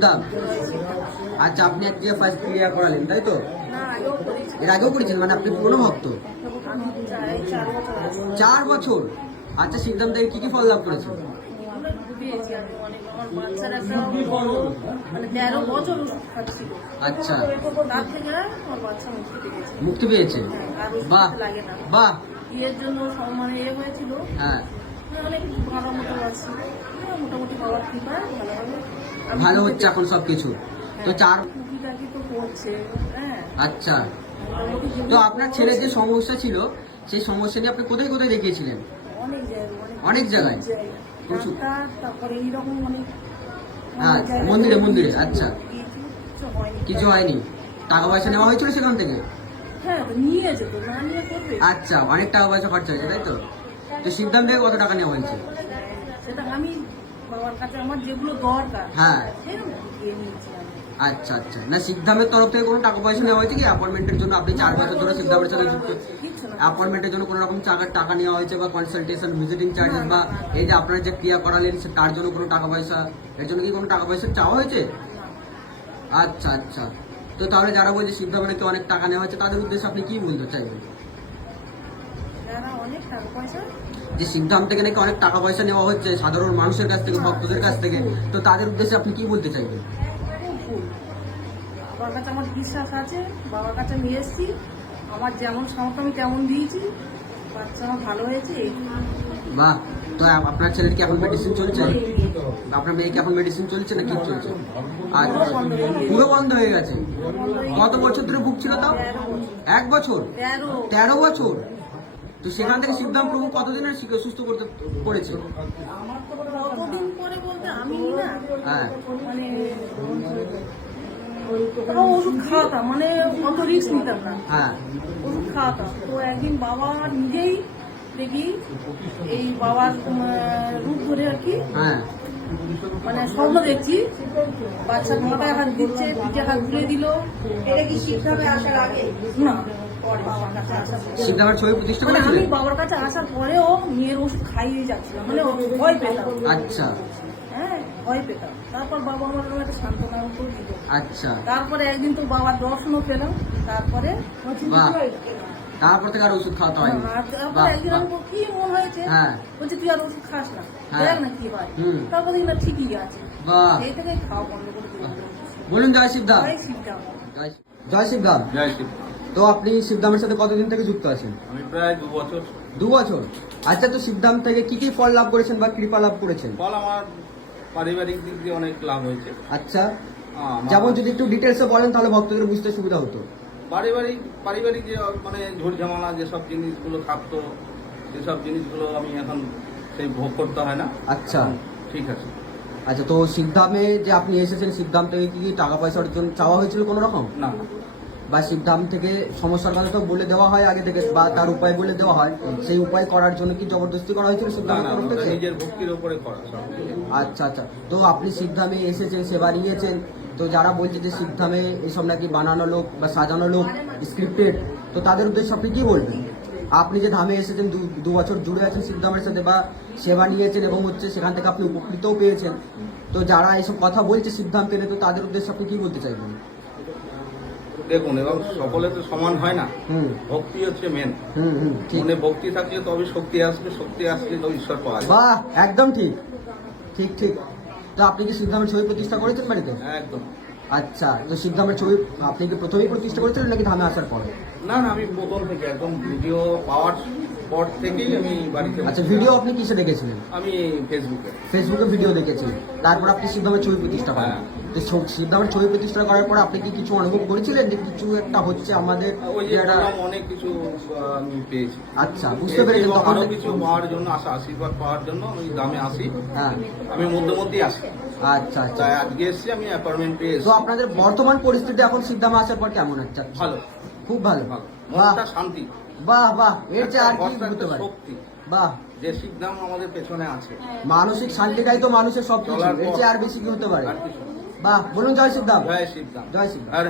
শিবধাম। আচ্ছা, আপনি আজকে ফার্স্ট ক্রিয়া করালেন তাই তো? এর আগেও করেছেন, মানে আপনি পুরনো ভক্ত। 4 বছর। আচ্ছা, শিবধাম থেকে কি কি ফল লাভ করেছেন? আচ্ছা, মুক্তি পেয়েছে। বাহ বাহ। এর জন্য মানে হয়েছিল। হ্যাঁ, অনেক ভালো মতো আছে, মোটামুটি পাওয়ার কৃপায় ভালোভাবে ভালো হচ্ছে এখন সবকিছু। তো 4 টুকিটাকি তো করছে। হ্যাঁ, আচ্ছা, তো আপনার ছেলের যে সমস্যা ছিল সেই সমস্যা নিয়ে আপনি কোথায় কোথায় দেখিয়েছিলেন? অনেক জায়গায় প্রচুর। তারপরে এইরকম অনেক হ্যাঁ, মন্দিরে মন্দিরে। আচ্ছা, কিছু হয়নি? টাকা পয়সা নেওয়া হয়েছিল সেখান থেকে? হ্যাঁ, নিয়ে যেত, না নিয়ে করবে। আচ্ছা, অনেক টাকা পয়সা খরচা হয়েছে তাই তো? তো সিদ্ধান্ত থেকে কত টাকা নেওয়া হয়েছে? সেটা আমি বাবার কাছে আমার যেগুলো দরকার, হ্যাঁ, সেরকম দিয়ে নিয়েছি আমি। আচ্ছা আচ্ছা, না সিদ্ধামের তরফ থেকে কোনো টাকা পয়সা নেওয়া হয়েছে কি অ্যাপয়েন্টমেন্টের জন্য? আপনি 4 বছর ধরে সিদ্ধামের সাথে যুক্ত, অ্যাপয়েন্টমেন্টের জন্য কোনো রকম টাকা নেওয়া হয়েছে বা কনসালটেশন ভিজিটিং চার্জেস বা এই যে আপনার যে ক্রিয়া করালেন তার জন্য কোনো টাকা পয়সা, এর জন্য কি কোনো টাকা পয়সা চাওয়া হয়েছে? আচ্ছা আচ্ছা, তো তাহলে যারা বলছে সিদ্ধামের থেকে অনেক টাকা নেওয়া হয়েছে তাদের উদ্দেশ্যে আপনি কি বলতে চাইবেন? যে সিদ্ধান্ত থেকে নাকি অনেক টাকা পয়সা নেওয়া হচ্ছে সাধারণ মানুষের কাছ থেকে, ভক্তদের কাছ থেকে, তো তাদের উদ্দেশ্যে আপনি কি বলতে চাইবেন? বাবার কাছে আমার বিশ্বাস আছে, বাবার কাছে নিয়ে এসেছি, আমার যেমন সামর্থ্য আমি তেমন দিয়েছি, বাচ্চা আমার ভালো হয়েছে। বাহ। তো আপনার ছেলের কি এখন মেডিসিন চলছে? আপনার মেয়েকে এখন মেডিসিন চলছে না কি চলছে? আর পুরো বন্ধ হয়ে গেছে? কত বছর ধরে ভুগছিল তাও? 1 বছর? 13 বছর? তো সেখান থেকে সিদ্ধাম প্রভু কতদিনের সুস্থ করতে করেছে? কতদিন পরে বলতে আমি না, হ্যাঁ, মানে ওষুধ খাওয়াতাম, মানে অত রিস্ক নিতাম না। হ্যাঁ, ওষুধ খাওয়াতাম। তো একদিন বাবা নিজেই দেখি এই বাবার রূপ ধরে আর কি, হ্যাঁ, মানে স্বপ্ন দেখছি, বাচ্চা মাথায় হাত দিচ্ছে, পিঠে হাত ঘুরে দিল। এটা কি সিদ্ধামে আসার আগে? না, বাবার কাছে আসার পরে। সিদ্ধামের ছবি প্রতিষ্ঠা মানে আমি করেছিলেন? বাবার কাছে আসার পরেও মেয়ের ওষুধ খাইয়ে যাচ্ছিলাম, মানে ভয় পেতাম। আচ্ছা, হ্যাঁ, ভয় পেতাম। তারপর বাবা আমার একটা সান্ত্বনা তো দিত। আচ্ছা, তারপরে একদিন তো বাবার দর্শনও পেলাম। তারপরে বাহ। তারপর থেকে আর ওষুধ খাওয়াতে হয়নি? তারপরে একদিন আমি কি মন হয়েছে, হ্যাঁ, বলছি তুই আর ওষুধ খাস না, হ্যাঁ, দেখ না কি হয়। হুম, তারপর দেখি না ঠিকই আছে। বাহ। এই থেকে খাওয়া বন্ধ করে দিলাম। বলুন জয় শিবধাম। জয় শিবধাম। জয় শিবধাম। জয় শিব। তো আপনি শিবধামের সাথে কতদিন থেকে যুক্ত আছেন? আমি প্রায় 2 বছর। 2 বছর। আচ্ছা, তো শিবধাম থেকে কি কি ফল লাভ করেছেন বা কৃপা লাভ করেছেন? ফল আমার পারিবারিক দিক দিয়ে অনেক লাভ হয়েছে। আচ্ছা, আমার যেমন যদি একটু ডিটেলসে বলেন তাহলে ভক্তদের বুঝতে সুবিধা হতো। পারিবারিক যে মানে ঝুট ঝামেলা যেসব জিনিসগুলো থাকতো, সেসব জিনিসগুলো আমি এখন সেই ভোগ করতে হয় না। আচ্ছা, ঠিক আছে। আচ্ছা, তো সিদ্ধামে যে আপনি এসেছেন, সিদ্ধাম থেকে কি কি টাকা পয়সার জন্য চাওয়া হয়েছিল কোনো রকম? না, বা সিদ্ধাম থেকে সমস্যার কথা তো বলে দেওয়া হয় আগে থেকে, বা তার উপায় বলে দেওয়া হয়, সেই উপায় করার জন্য কি জবরদস্তি করা হয়েছিল না, সিদ্ধামের না, তরফ ওটা থেকে? নিজের ভক্তির উপরে করা সব। আচ্ছা আচ্ছা, তো আপনি সিদ্ধামে এসেছেন, সেবা নিয়েছেন, তো যারা বলছে যে সিদ্ধামে এসব নাকি বানানো লোক বা সাজানো লোক, স্ক্রিপ্টেড, তো তাদের উদ্দেশ্যে আপনি কি বলবেন? আপনি যে ধামে এসেছেন, 2 বছর জুড়ে আছেন সিদ্ধামের সাথে বা সেবা নিয়েছেন এবং হচ্ছে সেখান থেকে আপনি উপকৃতও পেয়েছেন, তো যারা এইসব কথা বলছে সিদ্ধান্ত নিয়ে, তো তাদের উদ্দেশ্যে আপনি কি বলতে চাইবেন? দেখুন, এবং সকলে তো সমান হয় না। হুম, ভক্তি হচ্ছে মেন। হুম, হুম, ঠিক। মনে ভক্তি থাকলে তবে শক্তি আসবে, শক্তি আসলে তো ঈশ্বর পাওয়া যায়। বাহ, একদম ঠিক, ঠিক ঠিক। তো আপনি কি সিদ্ধামের ছবি প্রতিষ্ঠা করেছেন বাড়িতে? একদম। আচ্ছা, তো সিদ্ধামের ছবি আপনি কি প্রথমেই প্রতিষ্ঠা করেছিলেন নাকি ধামে আসার পর? না, না, আমি প্রথম থেকে একদম ভিডিও পাওয়ার পর থেকেই আমি বাড়িতে। আচ্ছা, ভিডিও আপনি কিসে দেখেছিলেন? আমি ফেসবুকে। ফেসবুকে ভিডিও দেখেছিলেন, তারপর আপনি সিদ্ধামের ছবি প্রতিষ্ঠা করেন। হ্যাঁ। তো সিদ্ধামের ছবি প্রতিষ্ঠা করার পর আপনি কি কিছু অনুভব করেছিলেন যে কিছু একটা হচ্ছে আমাদের? ওই যে বললাম, অনেক কিছু আমি পেয়েছি। আচ্ছা, বুঝতে পেরেছেন এবং তখন? আরো কিছু পাওয়ার জন্য আশীর্বাদ পাওয়ার জন্য আমি দামে আসি। হ্যাঁ, আমি মধ্যমধ্যেই আসি। আচ্ছা আচ্ছা। তাই আজকে এসেছি, আমি অ্যাপয়েন্টমেন্ট পেয়ে তো এসেছি। আপনাদের বর্তমান পরিস্থিতি এখন সিদ্ধামে আসার পর কেমন হচ্ছে? ভালো, খুব ভালো। ভালো। বাহ মনটা শান্তি। বাহ বাহ, এর চেয়ে আর কি ভরসা, হতে একটা পারে? শক্তি, বাহ, যে শিবধাম আমাদের পেছনে আছে। মানসিক শান্তিটাই তো মানুষের সব কিছু, চলার এর পথ। চেয়ে আর বেশি কি হতে পারে? আর কিছু না। বাহ, বলুন জয় শিবধাম। জয় শিবধাম। জয় শিবধাম। আর